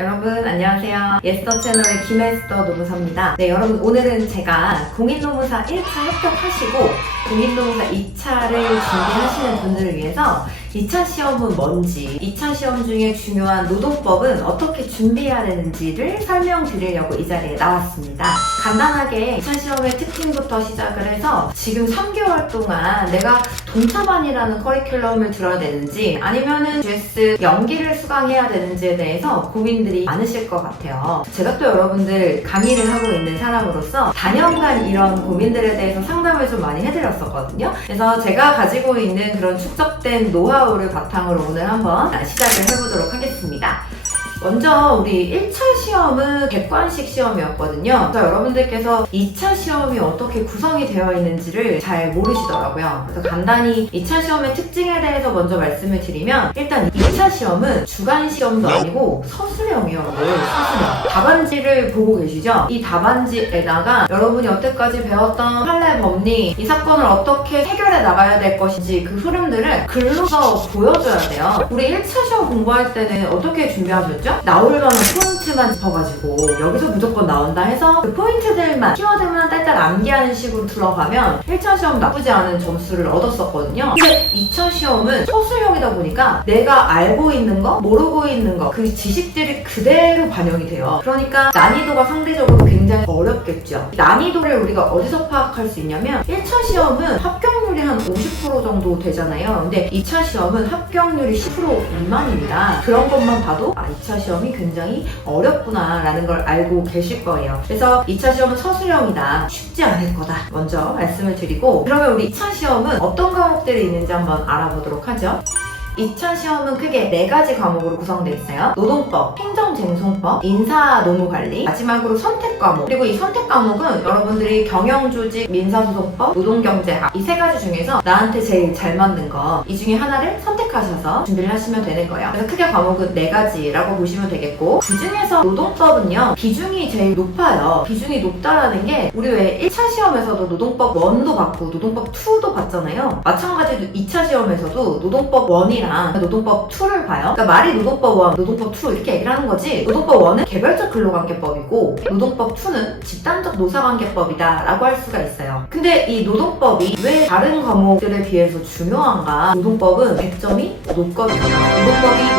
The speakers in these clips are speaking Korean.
여러분 안녕하세요. 예스터 채널의 김에스터 노무사입니다. 네, 여러분 오늘은 제가 공인노무사 1차 합격하시고 공인노무사 2차를 준비하시는 분들을 위해서 2차 시험은 뭔지, 2차 시험 중에 중요한 노동법은 어떻게 준비해야 되는지를 설명드리려고 이 자리에 나왔습니다. 간단하게 2차 시험의 특징부터 시작을 해서 지금 3개월 동안 내가 동차반이라는 커리큘럼을 들어야 되는지 아니면은 GS 연기를 수강해야 되는지에 대해서 고민들이 많으실 것 같아요. 제가 또 여러분들 강의를 하고 있는 사람으로서 단연간 이런 고민들에 대해서 상담을 좀 많이 해드렸었거든요. 그래서 제가 가지고 있는 그런 축적된 노하우를 바탕으로 오늘 한번 시작을 해보도록 하겠습니다. 먼저 우리 1차 시험은 객관식 시험이었거든요. 그래서 여러분들께서 2차 시험이 어떻게 구성이 되어 있는지를 잘 모르시더라고요. 그래서 간단히 2차 시험의 특징에 대해서 먼저 말씀을 드리면, 일단 2차 시험은 주간 시험도 아니고 서술형이에요. 서술형. 답안지를 보고 계시죠? 이 답안지에다가 여러분이 여태까지 배웠던 판례 법리, 이 사건을 어떻게 해결해 나가야 될 것인지 그 흐름들을 글로서 보여줘야 돼요. 우리 1차 시험 공부할 때는 어떻게 준비하셨죠? 나올 만한 포인트만 짚어가지고 여기서 무조건 나온다 해서 그 포인트들만 키워드만 딸딸 암기하는 식으로 들어가면 1차 시험 나쁘지 않은 점수를 얻었었거든요. 근데 2차 시험은 서술형이다 보니까 내가 알고 있는 거, 모르고 있는 거, 그 지식들이 그대로 반영이 돼요. 그러니까 난이도가 상대적으로 굉장히 어렵겠죠. 난이도를 우리가 어디서 파악할 수 있냐면 1차 시험은 합격률이 한 50% 정도 되잖아요. 근데 2차 시험은 합격률이 10% 미만입니다. 그런 것만 봐도 2차 시험이 굉장히 어렵구나 라는 걸 알고 계실 거예요. 그래서 2차 시험은 서술형이다, 쉽지 않을 거다 먼저 말씀을 드리고, 그러면 우리 2차 시험은 어떤 과목들이 있는지 한번 알아보도록 하죠. 2차 시험은 크게 4가지 과목으로 구성되어 있어요. 노동법, 행정쟁송법, 인사노무관리, 마지막으로 선택 과목. 그리고 이 선택 과목은 여러분들이 경영조직, 민사소송법, 노동경제학, 이 3가지 중에서 나한테 제일 잘 맞는 거, 이 중에 하나를 선택하셔서 준비를 하시면 되는 거예요. 그래서 크게 과목은 4가지라고 보시면 되겠고, 그 중에서 노동법은요, 비중이 제일 높아요. 비중이 높다라는 게, 우리 왜 1차 시험에서도 노동법 1도 받고 노동법 2도 봤잖아요. 마찬가지로 2차 시험에서도 노동법 1이랑 노동법 2를 봐요. 그러니까 말이 노동법 1, 노동법 2 이렇게 얘기를 하는 거지, 노동법 1은 개별적 근로관계법이고 노동법 2는 집단적 노사관계법이다 라고 할 수가 있어요. 근데 이 노동법이 왜 다른 과목들에 비해서 중요한가? 노동법은 100점이 높거든요.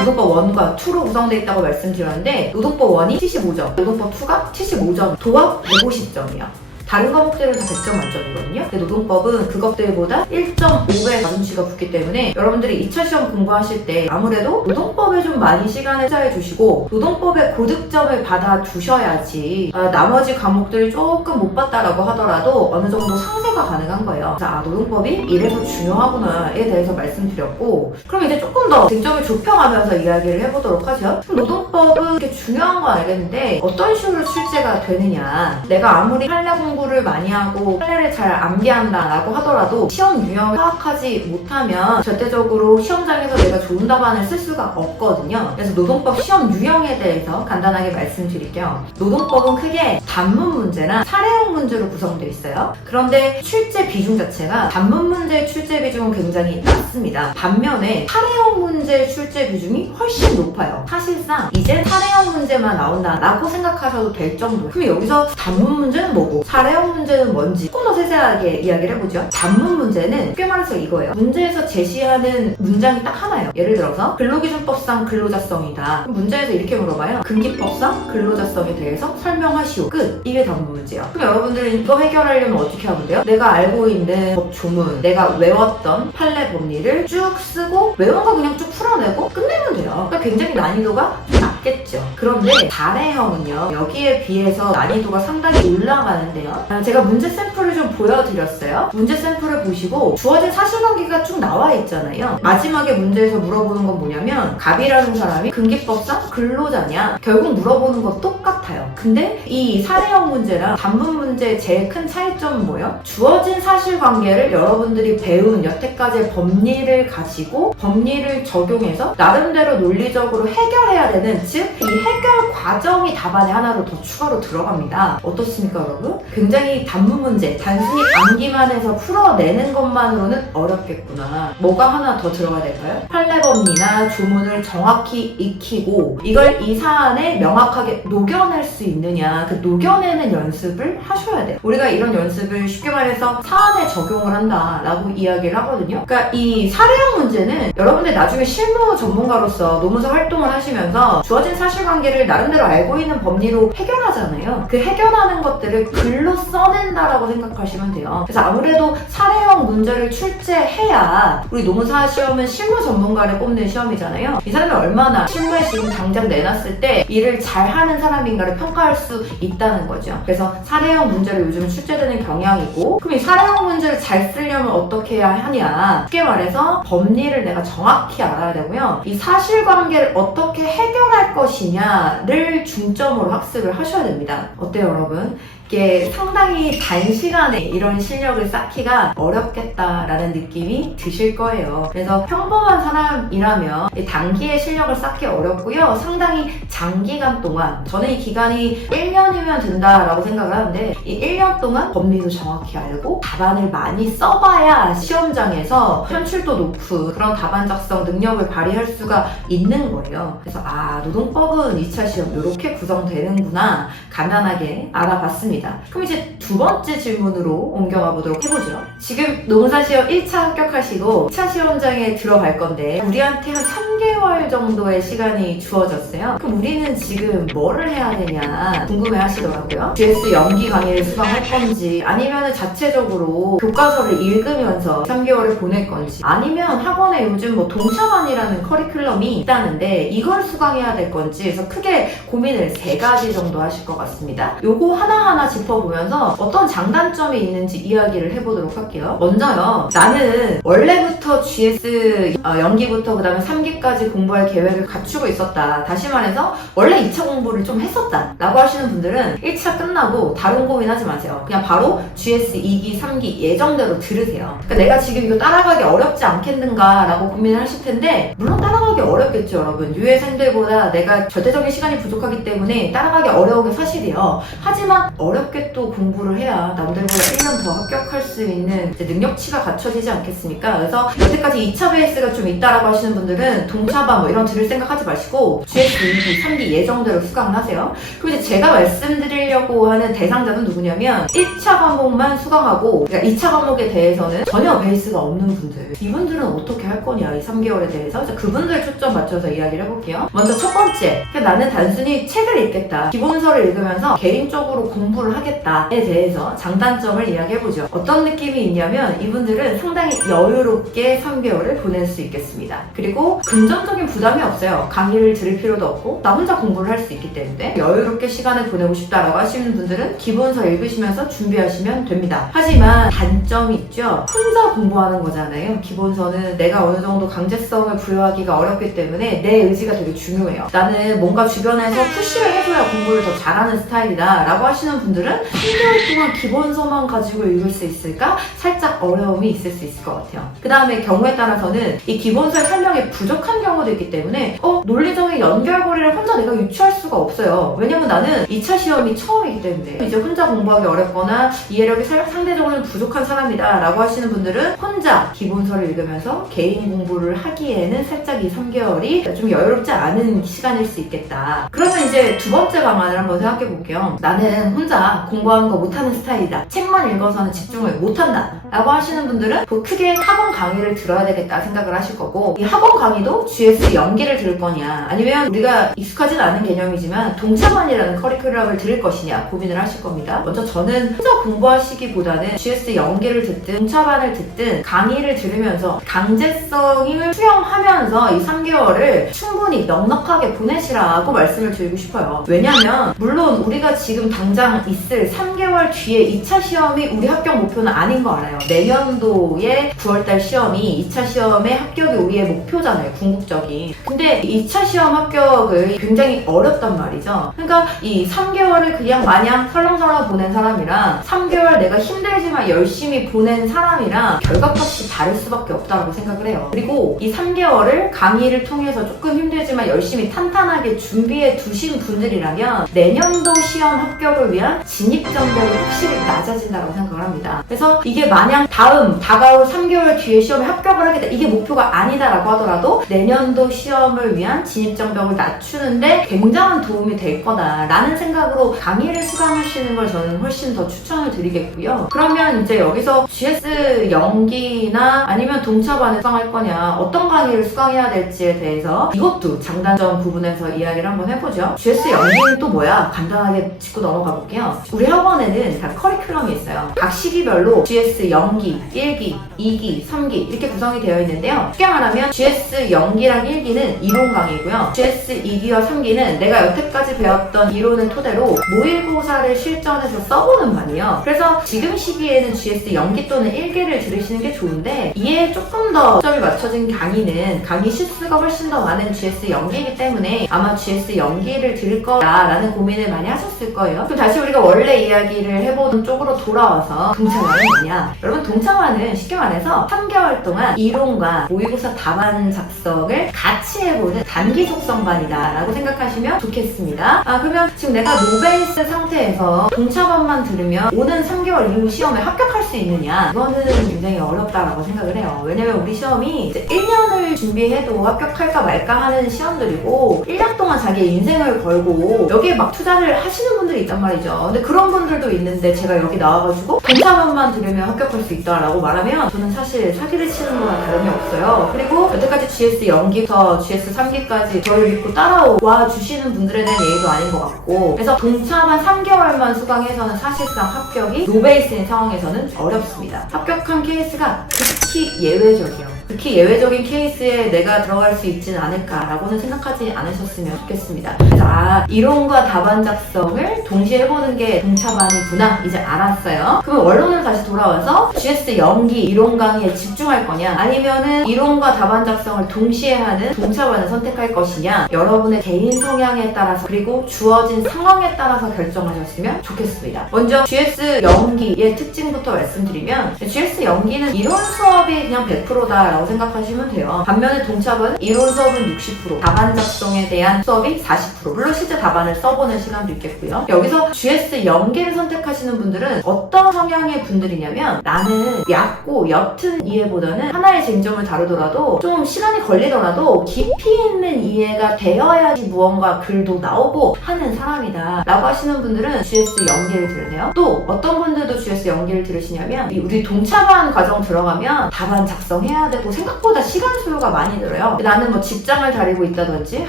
노동법 1과 2로 구성되어 있다고 말씀드렸는데, 노동법 1이 75점, 노동법 2가 75점, 도합 150점이야. 다른 과목들은 다 100점 만점이거든요. 근데 노동법은 그것들보다 1.5배 가중치가 붙기 때문에 여러분들이 2차 시험 공부하실 때 아무래도 노동법에 좀 많이 시간을 투자해 주시고 노동법에 고득점을 받아 두셔야지 나머지 과목들이 조금 못 봤다라고 하더라도 어느 정도 상쇄가 가능한 거예요. 그래서 노동법이 이래서 중요하구나에 대해서 말씀드렸고, 그럼 이제 조금 더 쟁점을 좁혀가면서 이야기를 해보도록 하죠. 그럼 노동법은 이렇게 중요한 건 알겠는데 어떤 식으로 출제가 되느냐. 내가 아무리 판례 공부를 많이 하고 판례를 잘 암기한다라고 하더라도 시험 유형을 파악하지 못하면 절대적으로 시험장에서 내가 좋은 답안을 쓸 수가 없거든요. 그래서 노동법 시험 유형에 대해서 간단하게 말씀드릴게요. 노동법은 크게 단문 문제나 사례형 문제로 구성되어 있어요. 그런데 출제 비중 자체가 단문 문제의 출제 비중은 굉장히 낮습니다. 반면에 사례형 문제의 출제 비중이 훨씬 높아요. 사실상 이제 사례형 문제만 나온다라고 생각하셔도 될 정도예요. 그럼 여기서 단문 문제는 뭐고 사례형 문제는 뭔지 조금 더 세세하게 이야기를 해보죠. 단문 문제는 쉽게 말해서 이거예요. 문제에서 제시하는 문장이 딱 하나예요. 예를 들어서 근로기준법상 근로자성이다. 문제에서 이렇게 물어봐요. 근기법상 근로자성에 대해서 설명하시오. 끝. 이게 단문 문제예요. 그럼 여러분들은 이거 해결하려면 어떻게 하면 돼요? 내가 알고 있는 법 조문, 내가 외웠던 판례 법리를 쭉 쓰고 외운 거 그냥 쭉 풀어내고 끝내면 돼요. 그러니까 굉장히 난이도가 낮겠죠. 그런데 사례형은요, 여기에 비해서 난이도가 상당히 올라가는데요. 제가 문제 샘플을 좀 보여드렸어요. 문제 샘플을 보시고 주어진 사실관계가 쭉 나와 있잖아요. 마지막에 문제에서 물어보는 건 뭐냐면, 갑이라는 사람이 근기법상 근로자냐? 결국 물어보는 건 똑같아요. 근데 이 사례형 문제랑 단문 문제의 제일 큰 차이점은 뭐예요? 주어진 사실관계를 여러분들이 배운 여태까지의 법리를 가지고 법리를 적용해서 나름대로 논리적으로 해결해야 되는 즉 이 해결 과정이 답안의 하나로 더 추가로 들어갑니다. 어떻습니까 여러분? 굉장히 단문 문제, 단순히 암기만 해서 풀어내는 것만으로는 어렵겠구나. 뭐가 하나 더 들어가야 될까요? 판례법리나 조문을 정확히 익히고 이걸 이 사안에 명확하게 녹여낼 수 있느냐, 그 녹여내는 연습을 하셔야 돼요. 우리가 이런 연습을 쉽게 말해서 사안에 적용을 한다라고 이야기를 하거든요. 그러니까 이 사례형 문제는 여러분들 나중에 실무 전문가로서 노무사 활동을 하시면서 주어진 사실관계를 나름대로 알고 있는 법리로 해결하잖아요. 그 해결하는 것들을 글로 써낸다라고 생각하시면 돼요. 그래서 아무래도 사례형 문제를 출제해야, 우리 노무사 시험은 실무 전문가를 뽑는 시험이잖아요. 이 사람이 얼마나 실무에 지금 당장 내놨을 때 일을 잘하는 사람인가를 평가할 수 있다는 거죠. 그래서 사례형 문제를 요즘 출제되는 경향이고, 그럼 이 사례형 문제를 잘 쓰려면 어떻게 해야 하냐, 쉽게 말해서 법리를 내가 정확히 알아야 되고요. 이 사실관계를 어떻게 해결할 것이냐를 중점으로 학습을 하셔야 됩니다. 어때요 여러분? 이게 상당히 단시간에 이런 실력을 쌓기가 어렵겠다라는 느낌이 드실 거예요. 그래서 평범한 사람이라면 단기에 실력을 쌓기 어렵고요. 상당히 장기간 동안, 저는 이 기간이 1년이면 된다라고 생각을 하는데, 이 1년 동안 법리도 정확히 알고 답안을 많이 써봐야 시험장에서 현출도 높은 그런 답안 작성 능력을 발휘할 수가 있는 거예요. 그래서 노동법은 2차 시험 이렇게 구성되는구나 간단하게 알아봤습니다. 그럼 이제 두 번째 질문으로 옮겨가 보도록 해보죠. 지금 노무사 시험 1차 합격하시고 2차 시험장에 들어갈 건데 우리한테 한 3개월 정도의 시간이 주어졌어요. 그럼 우리는 지금 뭐를 해야 되냐 궁금해 하시더라고요. GS 연기 강의를 수강할 건지, 아니면 자체적으로 교과서를 읽으면서 3개월을 보낼 건지, 아니면 학원에 요즘 뭐 동차반이라는 커리큘럼이 있다는데 이걸 수강해야 될 건지, 그래서 크게 고민을 3가지 정도 하실 것 같습니다. 요거 하나하나 짚어보면서 어떤 장단점이 있는지 이야기를 해보도록 할게요. 먼저요, 나는 원래부터 GS 연기부터 그 다음에 3기까지 공부할 계획을 갖추고 있었다. 다시 말해서 원래 2차 공부를 좀 했었다 라고 하시는 분들은 1차 끝나고 다른 고민하지 마세요. 그냥 바로 GS 2기, 3기 예정대로 들으세요. 그러니까 내가 지금 이거 따라가기 어렵지 않겠는가 라고 고민을 하실 텐데, 물론 따라가기 어렵겠죠 여러분. 유해생들보다 내가 절대적인 시간이 부족하기 때문에 따라가기 어려운 게 사실이에요. 하지만 어렵게 또 공부를 해야 남들보다 1년 더 합격할 수 있는 능력치가 갖춰지지 않겠습니까? 그래서 여태까지 2차 베이스가 좀 있다라고 하시는 분들은 동차반 뭐 이런 들을 생각하지 마시고 GS 2기, 3기 예정대로 수강을 하세요. 그리고 이제 제가 말씀드리려고 하는 대상자는 누구냐면 1차 과목만 수강하고, 그러니까 2차 과목에 대해서는 전혀 베이스가 없는 분들, 이분들은 어떻게 할 거냐 이 3개월에 대해서. 그래서 그분들 초점 맞춰서 이야기를 해볼게요. 먼저 첫 번째, 나는 단순히 책을 읽겠다, 기본서를 읽으면서 개인적으로 공부를 하겠다에 대해서 장단점을 이야기해보죠. 어떤 느낌이 있냐면 이분들은 상당히 여유롭게 3개월을 보낼 수 있겠습니다. 그리고 금전적인 부담이 없어요. 강의를 들을 필요도 없고 나 혼자 공부를 할 수 있기 때문에 여유롭게 시간을 보내고 싶다라고 하시는 분들은 기본서 읽으시면서 준비하시면 됩니다. 하지만 단점이 있죠. 혼자 공부하는 거잖아요. 기본서는 내가 어느 정도 강제성을 부여하기가 어렵기 때문에 내 의지가 되게 중요해요. 나는 뭔가 주변에서 푸시를 해줘야 공부를 더 잘하는 스타일이다 라고 하시는 분들은 3개월 동안 기본서만 가지고 읽을 수 있을까? 살짝 어려움이 있을 수 있을 것 같아요. 그 다음에 경우에 따라서는 이 기본서의 설명이 부족한 경우도 있기 때문에 논리적인 연결고리를 혼자 내가 유추할 수가 없어요. 왜냐면 나는 2차 시험이 처음이기 때문에 이제 혼자 공부하기 어렵거나 이해력이 상대적으로는 부족한 사람이다 라고 하시는 분들은 혼자 기본서를 읽으면서 개인 공부를 하기에는 살짝 이 3개월이 좀 여유롭지 않은 시간일 수 있겠다. 그러면 이제 두 번째 방안을 한번 생각해 볼게요. 나는 혼자 공부하는 거 못하는 스타일이다, 책만 읽어서는 집중을 못한다 라고 하시는 분들은 크게 학원 강의를 들어야 되겠다 생각을 하실 거고, 이 학원 강의도 GS 연기를 들을 거냐, 아니면 우리가 익숙하진 않은 개념이지만 동차반이라는 커리큘럼을 들을 것이냐 고민을 하실 겁니다. 먼저 저는 혼자 공부하시기보다는 GS 연기를 듣든 동차반을 듣든 강의를 들으면서 강제성을 수용하면서 이 3개월을 충분히 넉넉하게 보내시라고 말씀을 드리고 싶어요. 왜냐면 물론 우리가 지금 당장 있을 3개월 뒤에 2차 시험이 우리 합격 목표는 아닌 거 알아요. 내년도에 9월달 시험이 2차 시험의 합격이 우리의 목표잖아요. 궁극적인. 근데 2차 시험 합격을 굉장히 어렵단 말이죠. 그러니까 이 3개월을 그냥 마냥 설렁설렁 보낸 사람이랑 3개월 내가 힘들지만 열심히 보낸 사람이랑 결과값이 다를 수밖에 없다고 생각을 해요. 그리고 이 3개월을 강의를 통해서 조금 힘들지만 열심히 탄탄하게 준비해 두신 분들이라면 내년도 시험 합격을 위한 진입장벽이 확실히 낮아진다고 생각을 합니다. 그래서 이게 마냥 다가올 3개월 뒤에 시험에 합격을 하겠다, 이게 목표가 아니다라고 하더라도 내년도 시험을 위한 진입장벽을 낮추는데 굉장한 도움이 될 거다라는 생각으로 강의를 수강하시는 걸 저는 훨씬 더 추천을 드리겠고요. 그러면 이제 여기서 GS 연기나 아니면 동차반을 수강할 거냐, 어떤 강의를 수강해야 될지에 대해서 이것도 장단점 부분에서 이야기를 한번 해보죠. GS 연기는 또 뭐야? 간단하게 짚고 넘어가 볼게요. 우리 학원에는 다 커리큘럼이 있어요. 각 시기별로 GS 연기 1기, 2기, 3기 이렇게 구성이 되어 있는데요. 쉽게 말하면 GS 연기랑 1기는 이론 강의고요. GS 2기와 3기는 내가 여태까지 배웠던 이론을 토대로 모의고사를 실전에서 써보는 반이에요. 그래서 지금 시기에는 GS 연기 또는 1기를 들으시는 게 좋은데, 이에 조금 더 점이 맞춰진 강의는 강의 실수가 훨씬 더 많은 GS 연기이기 때문에 아마 GS 연기를 들을 거라는 고민을 많이 하셨을 거예요. 그럼 다시 우리가 원래 이야기를 해보는 쪽으로 돌아와서 동차반은 뭐냐? 여러분, 동차반은 쉽게 말해서 3개월 동안 이론과 모의고사 답안 작성을 같이 해보는 단기 속성반이다 라고 생각하시면 좋겠습니다. 그러면 지금 내가 노베이스 상태에서 동차반만 들으면 오는 3개월 이후 시험에 합격할 수 있느냐? 이거는 굉장히 어렵다라고 생각을 해요. 왜냐면 우리 시험이 이제 1년을 준비해도 합격할까 말까 하는 시험들이고 1년 동안 자기의 인생을 걸고 여기에 막 투자를 하시는 분들이 있단 말이죠. 근데 그런 분들도 있는데 제가 여기 나와가지고 동차반만 들으면 합격할 수 있다라고 말하면 저는 사실 사기를 치는 거랑 다름이 없어요. 그리고 여태까지 GS 연기부터 GS 3기까지 저를 믿고 따라와 주시는 분들에 대한 예의도 아닌 것 같고, 그래서 동차반 3개월만 수강해서는 사실상 합격이 노베이스인 상황에서는 어렵습니다. 합격한 케이스가 극히 예외적이에요. 극히 예외적인 케이스에 내가 들어갈 수 있지는 않을까라고는 생각하지 않으셨으면 좋겠습니다. 그래서 이론과 답안 작성을 동시에 해보는 게 동차반이구나 이제 알았어요. 그러면 원론으로 다시 돌아와서 GS 연기 이론 강의에 집중할 거냐, 아니면은 이론과 답안 작성을 동시에 하는 동차반을 선택할 것이냐, 여러분의 개인 성향에 따라서 그리고 주어진 상황에 따라서 결정하셨으면 좋겠습니다. 먼저 GS 연기의 특징부터 말씀드리면, GS 연기는 이론 수업이 그냥 100%다라고 생각하시면 돼요. 반면에 동차반은 이론 수업은 60%, 답안 작성에 대한 수업이 40%, 물론 실제 답안을 써보는 시간도 있겠고요. 여기서 GS 연기를 선택하시는 분들은 어떤 성향의 분들이냐면, 나는 얕고 옅은 이해보다는 하나의 쟁점을 다루더라도 좀 시간이 걸리더라도 깊이 있는 이해가 되어야지 무언가 글도 나오고 하는 사람이다 라고 하시는 분들은 GS 연기를 들으세요. 또 어떤 분들도 GS 연기를 들으시냐면, 우리 동차반 과정 들어가면 답안 작성해야 되고 생각보다 시간 소요가 많이 들어요. 나는 뭐 직장을 다니고 있다든지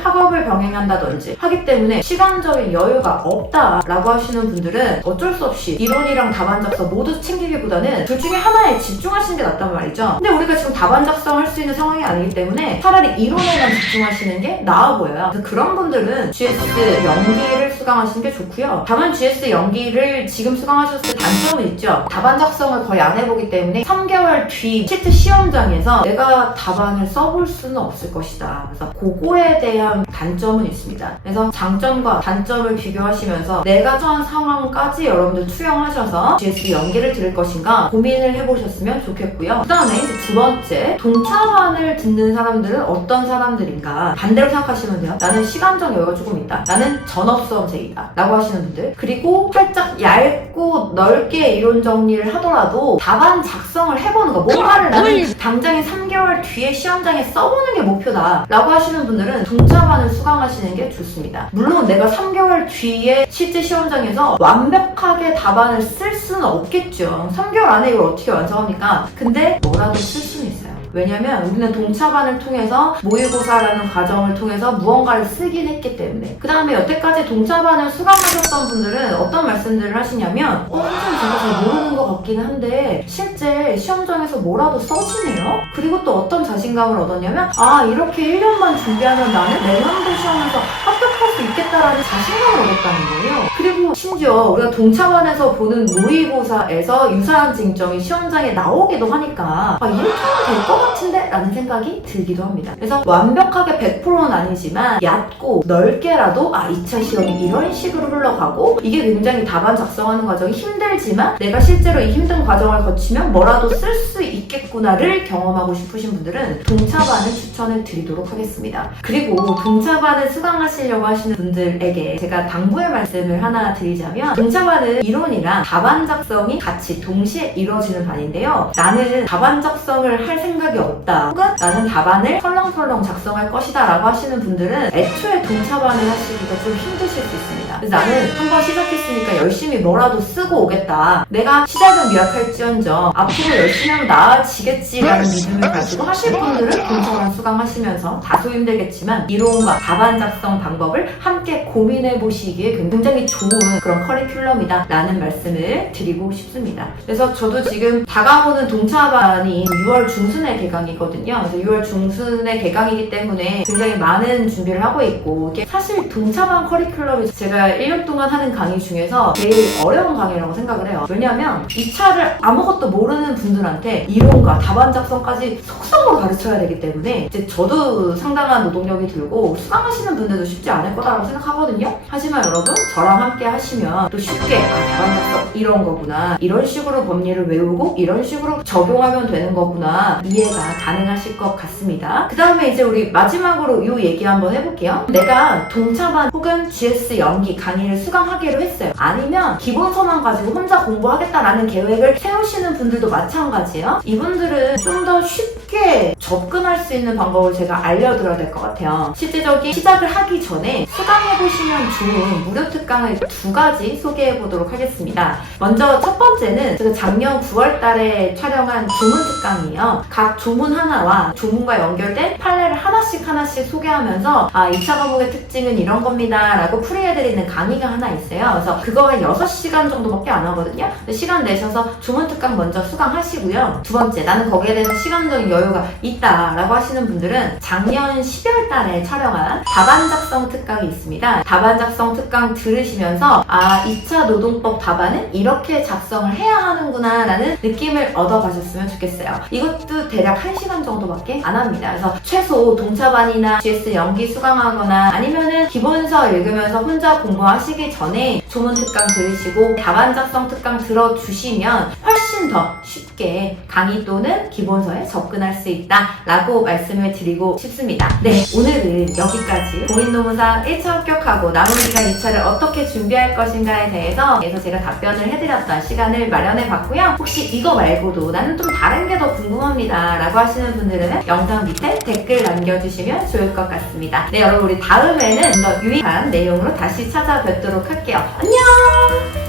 학업을 병행한다든지 하기 때문에 시간적인 여유가 없다라고 하시는 분들은 어쩔 수 없이 이론이랑 답안 작성 모두 챙기기보다는 둘 중에 하나에 집중하시는 게 낫단 말이죠. 근데 우리가 지금 답안 작성할 수 있는 상황이 아니기 때문에 차라리 이론에만 집중하시는 게 나아 보여요. 그래서 그런 분들은 GS 연기를 수강하시는 게 좋고요. 다만 GS 연기를 지금 수강하셨을 때 단점은 있죠. 답안 작성을 거의 안 해보기 때문에 3개월 뒤 실제 시험장에서 내가 답안을 써볼 수는 없을 것이다. 그래서 그거에 대한 단점은 있습니다. 그래서 장점과 단점을 비교하시면서 내가 처한 상황까지 여러분들 투영하셔서 GS 연기를 들을 것인가 고민을 해보셨으면 좋겠고요. 그 다음에 이제 두 번째, 동차반을 듣는 사람들은 어떤 사람들인가 반대로 생각하시면 돼요. 나는 시간적 여유가 조금 있다, 나는 전업수험생이다 라고 하시는 분들, 그리고 살짝 얇고 넓게 이론 정리를 하더라도 답안 작성을 해보는 거, 뭔가를 나는 당장에 3개월 뒤에 시험장에 써보는 게 목표다 라고 하시는 분들은 동차반을 수강하시는 게 좋습니다. 물론 내가 3개월 뒤에 실제 시험장에서 완벽하게 답안을 쓸 수는 없겠죠. 3개월 안에 이걸 어떻게 완성합니까? 근데 뭐라도 쓸 수는 있어요. 왜냐면 우리는 동차반을 통해서 모의고사라는 과정을 통해서 무언가를 쓰긴 했기 때문에. 그 다음에 여태까지 동차반을 수강하셨던 분들은 어떤 말씀들을 하시냐면, 선생님 제가 잘 모르는 것 같긴 한데 실제 시험장에서 뭐라도 써지네요? 그리고 또 어떤 자신감을 얻었냐면, 이렇게 1년만 준비하면 나는 내년도 시험에서 합격할 수 있겠다라는 자신감을 얻었다는 거예요. 그리고 심지어 우리가 동차반에서 보는 모의고사에서 유사한 쟁점이 시험장에 나오기도 하니까 이렇게 하면 될 것 같은데? 라는 생각이 들기도 합니다. 그래서 완벽하게 100%는 아니지만 얕고 넓게라도 2차 시험이 이런 식으로 흘러가고 이게 굉장히 답안 작성하는 과정이 힘들지만 내가 실제로 이 힘든 과정을 거치면 뭐라도 쓸 수 있겠구나를 경험하고 싶으신 분들은 동차반을 추천을 드리도록 하겠습니다. 그리고 동차반을 수강하시려고 하시는 분들에게 제가 당부의 말씀을 하나 드리자면 동차반은 이론이랑 답안 작성이 같이 동시에 이루어지는 반인데요. 나는 답안 작성을 할 생각이 없다 혹은 나는 답안을 설렁설렁 작성할 것이다 라고 하시는 분들은 애초에 동차반을 하시기가 좀 힘드실 수 있습니다. 그래서 나는 한번 시작했으니까 열심히 뭐라도 쓰고 오겠다. 내가 시작은 미약할지언정 앞으로 열심히 하면 나아지겠지라는 믿음을 가지고 하실 분들은 동차반 수강하시면서 다소 힘들겠지만 이론과 답안 작성 방법을 함께 고민해 보시기에 굉장히 좋은 그런 커리큘럼이다 라는 말씀을 드리고 싶습니다. 그래서 저도 지금 다가오는 동차반이 6월 중순에 개강이거든요. 그래서 6월 중순에 개강이기 때문에 굉장히 많은 준비를 하고 있고 이게 사실 동차반 커리큘럼이 제가 1년 동안 하는 강의 중에서 제일 어려운 강의라고 생각을 해요. 왜냐하면 2차를 아무것도 모르는 분들한테 이론과 답안 작성까지 속성으로 가르쳐야 되기 때문에 이제 저도 상당한 노동력이 들고 수강하시는 분들도 쉽지 않을 거다라고 생각하거든요. 하지만 여러분 저랑 함께 하시면 또 쉽게 답안 작성 이런 거구나, 이런 식으로 법리를 외우고 이런 식으로 적용하면 되는 거구나 이해가 가능하실 것 같습니다. 그 다음에 이제 우리 마지막으로 이 얘기 한번 해볼게요. 내가 동차반 혹은 GS 연기 강의를 수강하기로 했어요. 아니면 기본서만 가지고 혼자 공부하겠다라는 계획을 세우시는 분들도 마찬가지예요. 이분들은 좀 더 쉽게 접근할 수 있는 방법을 제가 알려드려야 될 것 같아요. 실제적인 시작을 하기 전에 수강해보시면 좋은 무료 특강을 2가지 소개해보도록 하겠습니다. 먼저 첫 번째는 제가 작년 9월 달에 촬영한 조문 특강이에요. 각 조문 하나와 조문과 연결된 판례를 하나씩 소개하면서 2차 과목의 특징은 이런 겁니다 라고 풀이해드리는 강의가 하나 있어요. 그래서 그거 한 6시간 정도밖에 안 하거든요. 시간 내셔서 조문 특강 먼저 수강하시고요. 두 번째, 나는 거기에 대해서 시간적인 여유가 있다 라고 하시는 분들은 작년 12월 달에 촬영한 답안 작성 특강이 있습니다. 답안 작성 특강 들으시면서 2차 노동법 답안은 이렇게 작성을 해야 하는구나 라는 느낌을 얻어가셨으면 좋겠어요. 이것도 대략 1시간 정도밖에 안 합니다. 그래서 최소 동차반이나 GS 연기 수강하거나 아니면은 기본서 읽으면서 혼자 공부하시기 전에 조문 특강 들으시고 답안 작성 특강 들어주시면 훨씬 더 쉽게 강의 또는 기본서에 접근할 수 있다 라고 말씀을 드리고 싶습니다. 네, 오늘은 여기까지 공인노무사 1차 합격하고 남은 기간 2차를 어떻게 준비할 것인가에 대해서 제가 답변을 해드렸던 시간을 마련해 봤고요. 혹시 이거 말고도 나는 좀 다른 게 더 궁금합니다 라고 하시는 분들은 영상 밑에 댓글 남겨주시면 좋을 것 같습니다. 네, 여러분 우리 다음에는 좀 더 유익한 내용으로 다시 찾아뵙도록 할게요. 안녕!